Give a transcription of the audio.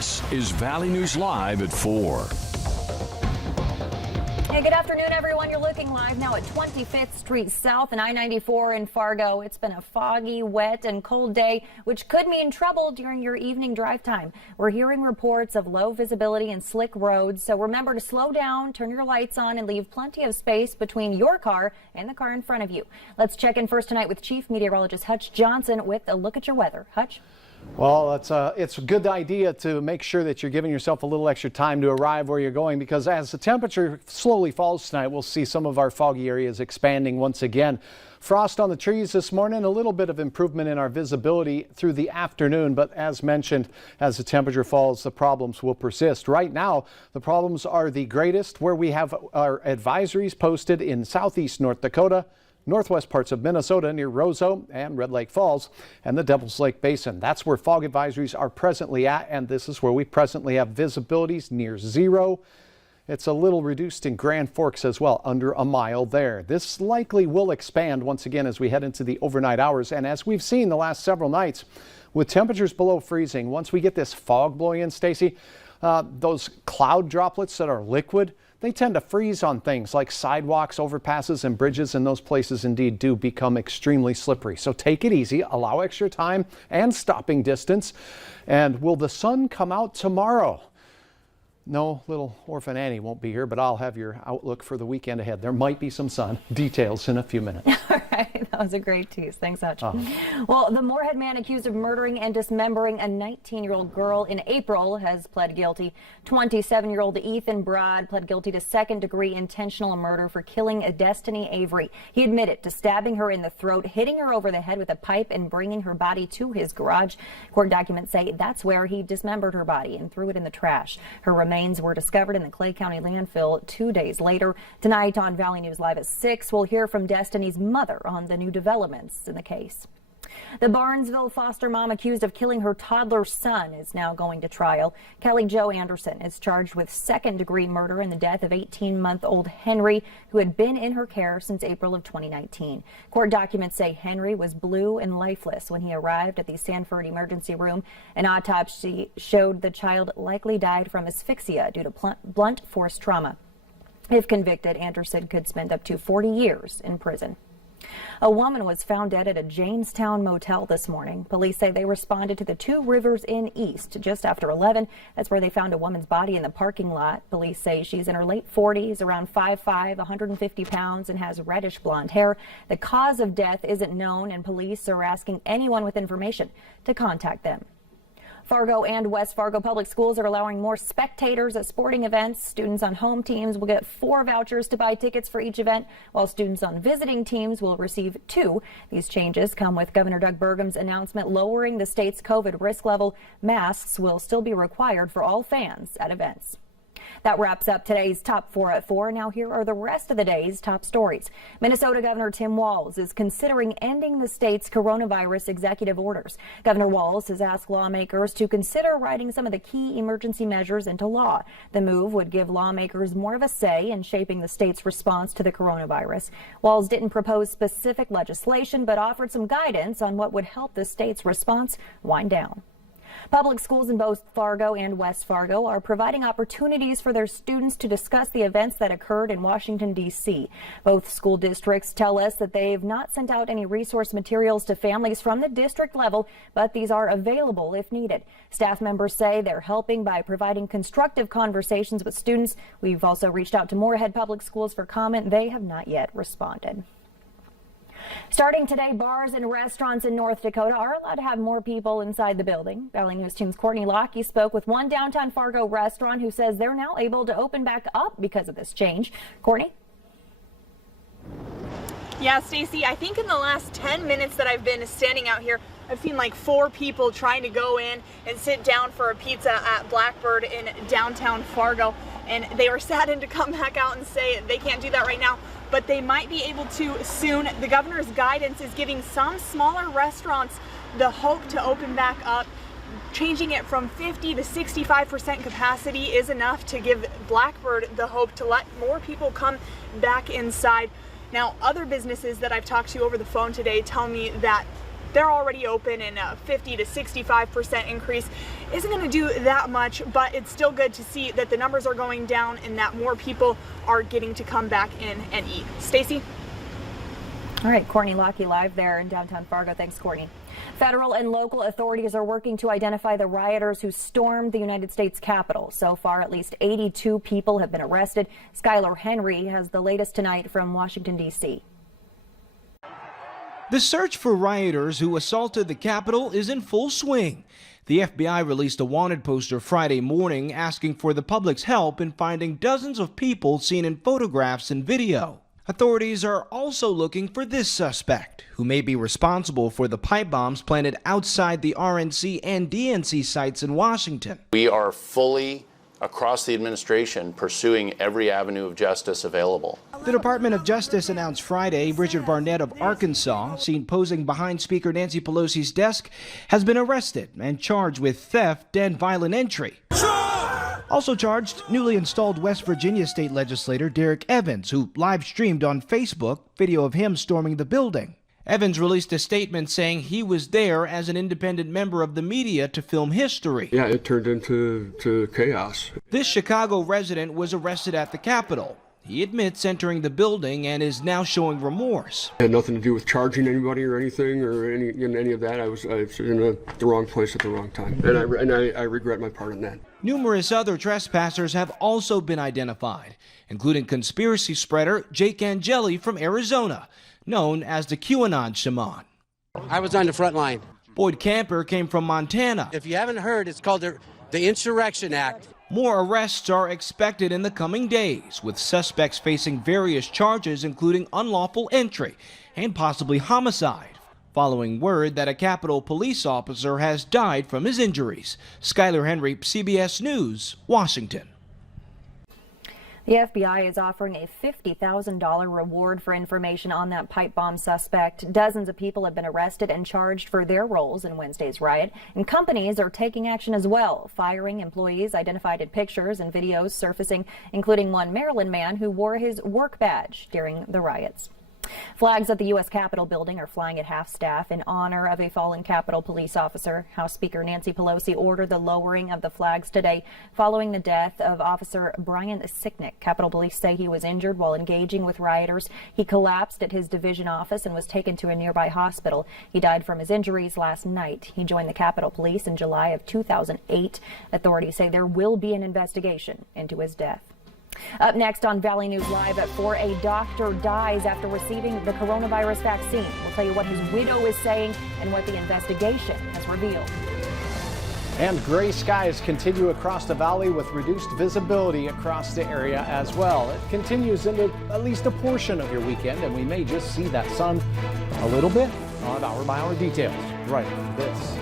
This is Valley News Live at 4. Hey, good afternoon, everyone. You're looking live now at 25th Street South and I-94 in Fargo. It's been a foggy, wet, and cold day, which could mean trouble during your evening drive time. We're hearing reports of low visibility and slick roads, so remember to slow down, turn your lights on, and leave plenty of space between your car and the car in front of you. Let's check in first tonight with Chief Meteorologist Hutch Johnson with a look at your weather. Hutch? Well, it's a good idea to make sure that you're giving yourself a little extra time to arrive where you're going, because as the temperature slowly falls tonight, we'll see some of our foggy areas expanding once again. Frost on the trees this morning, a little bit of improvement in our visibility through the afternoon, but as mentioned, as the temperature falls, the problems will persist. Right now, the problems are the greatest where we have our advisories posted in southeast North Dakota, northwest parts of Minnesota near Roseau and Red Lake Falls, and the Devil's Lake Basin. That's where fog advisories are presently at, and this is where we presently have visibilities near zero. It's a little reduced in Grand Forks as well, under a mile there. This likely will expand once again as we head into the overnight hours, and as we've seen the last several nights, with temperatures below freezing, once we get this fog blowing in, Stacy, those cloud droplets that are liquid, they tend to freeze on things like sidewalks, overpasses, and bridges, and those places indeed do become extremely slippery. So take it easy, allow extra time and stopping distance. And will the sun come out tomorrow? No, little orphan Annie won't be here, but I'll have your outlook for the weekend ahead. There might be some sun. Details in a few minutes. All right, that was a great tease. Thanks, Hutch. Well, the Moorhead man accused of murdering and dismembering a 19-year-old girl in April has pled guilty. 27-year-old Ethan Broad pled guilty to second-degree intentional murder for killing Destiny Avery. He admitted to stabbing her in the throat, hitting her over the head with a pipe, and bringing her body to his garage. Court documents say that's where he dismembered her body and threw it in the trash. Her remains were discovered in the Clay County landfill 2 days later. Tonight on Valley News Live at 6, we'll hear from Destiny's mother on the new developments in the case. The Barnesville foster mom accused of killing her toddler son is now going to trial. Kelly Jo Anderson is charged with second-degree murder in the death of 18-month-old Henry, who had been in her care since April of 2019. Court documents say Henry was blue and lifeless when he arrived at the Sanford Emergency Room. An autopsy showed the child likely died from asphyxia due to blunt force trauma. If convicted, Anderson could spend up to 40 years in prison. A woman was found dead at a Jamestown motel this morning. Police say they responded to the Two Rivers Inn East just after 11. That's where they found a woman's body in the parking lot. Police say she's in her late 40s, around 5'5", 150 pounds, and has reddish blonde hair. The cause of death isn't known, and police are asking anyone with information to contact them. Fargo and West Fargo Public Schools are allowing more spectators at sporting events. Students on home teams will get 4 vouchers to buy tickets for each event, while students on visiting teams will receive 2. These changes come with Governor Doug Burgum's announcement lowering the state's COVID risk level. Masks will still be required for all fans at events. That wraps up today's Top 4 at 4. Now here are the rest of the day's top stories. Minnesota Governor Tim Walz is considering ending the state's coronavirus executive orders. Governor Walz has asked lawmakers to consider writing some of the key emergency measures into law. The move would give lawmakers more of a say in shaping the state's response to the coronavirus. Walz didn't propose specific legislation, but offered some guidance on what would help the state's response wind down. Public schools in both Fargo and West Fargo are providing opportunities for their students to discuss the events that occurred in Washington, D.C. Both school districts tell us that they've not sent out any resource materials to families from the district level, but these are available if needed. Staff members say they're helping by providing constructive conversations with students. We've also reached out to Moorhead Public Schools for comment. They have not yet responded. Starting today, bars and restaurants in North Dakota are allowed to have more people inside the building. Valley News Team's Courtney Lockie spoke with one downtown Fargo restaurant who says they're now able to open back up because of this change. Courtney? Yeah, Stacy, I think in the last 10 minutes that I've been standing out here, I've seen like 4 people trying to go in and sit down for a pizza at Blackbird in downtown Fargo. And they were saddened to come back out and say they can't do that right now, but they might be able to soon. The governor's guidance is giving some smaller restaurants the hope to open back up. Changing it from 50 to 65% capacity is enough to give Blackbird the hope to let more people come back inside. Now, other businesses that I've talked to over the phone today tell me that they're already open, and a 50 to 65% increase isn't going to do that much, but it's still good to see that the numbers are going down and that more people are getting to come back in and eat. Stacy? All right, Courtney Lockie live there in downtown Fargo. Thanks, Courtney. Federal and local authorities are working to identify the rioters who stormed the United States Capitol. So far, at least 82 people have been arrested. Skylar Henry has the latest tonight from Washington, D.C. The search for rioters who assaulted the Capitol is in full swing. The FBI released a wanted poster Friday morning asking for the public's help in finding dozens of people seen in photographs and video. Authorities are also looking for this suspect, who may be responsible for the pipe bombs planted outside the RNC and DNC sites in Washington. We are fully, across the administration, pursuing every avenue of justice available. The Department of Justice announced Friday Richard Barnett of Arkansas, seen posing behind Speaker Nancy Pelosi's desk, has been arrested and charged with theft and violent entry. Also charged, newly installed West Virginia state legislator Derek Evans, who live-streamed on Facebook video of him storming the building. Evans released a statement saying he was there as an independent member of the media to film history. Yeah, it turned into chaos. This Chicago resident was arrested at the Capitol. He admits entering the building and is now showing remorse. It had nothing to do with charging anybody or anything or any of that. I was in the wrong place at the wrong time, and I regret my part in that. Numerous other trespassers have also been identified, including conspiracy spreader Jake Angeli from Arizona, known as the QAnon Shaman. I was on the front line. Boyd Camper came from Montana. If you haven't heard, it's called the Insurrection Act. More arrests are expected in the coming days, with suspects facing various charges including unlawful entry and possibly homicide, following word that a Capitol police officer has died from his injuries. Skylar Henry, CBS News, Washington. The FBI is offering a $50,000 reward for information on that pipe bomb suspect. Dozens of people have been arrested and charged for their roles in Wednesday's riot, and companies are taking action as well, firing employees identified in pictures and videos surfacing, including one Maryland man who wore his work badge during the riots. Flags at the U.S. Capitol building are flying at half-staff in honor of a fallen Capitol police officer. House Speaker Nancy Pelosi ordered the lowering of the flags today following the death of Officer Brian Sicknick. Capitol Police say he was injured while engaging with rioters. He collapsed at his division office and was taken to a nearby hospital. He died from his injuries last night. He joined the Capitol Police in July of 2008. Authorities say there will be an investigation into his death. Up next on Valley News Live at 4, a doctor dies after receiving the coronavirus vaccine. We'll tell you what his widow is saying and what the investigation has revealed. And gray skies continue across the valley with reduced visibility across the area as well. It continues into at least a portion of your weekend, and we may just see that sun a little bit on hour-by-hour details right after this.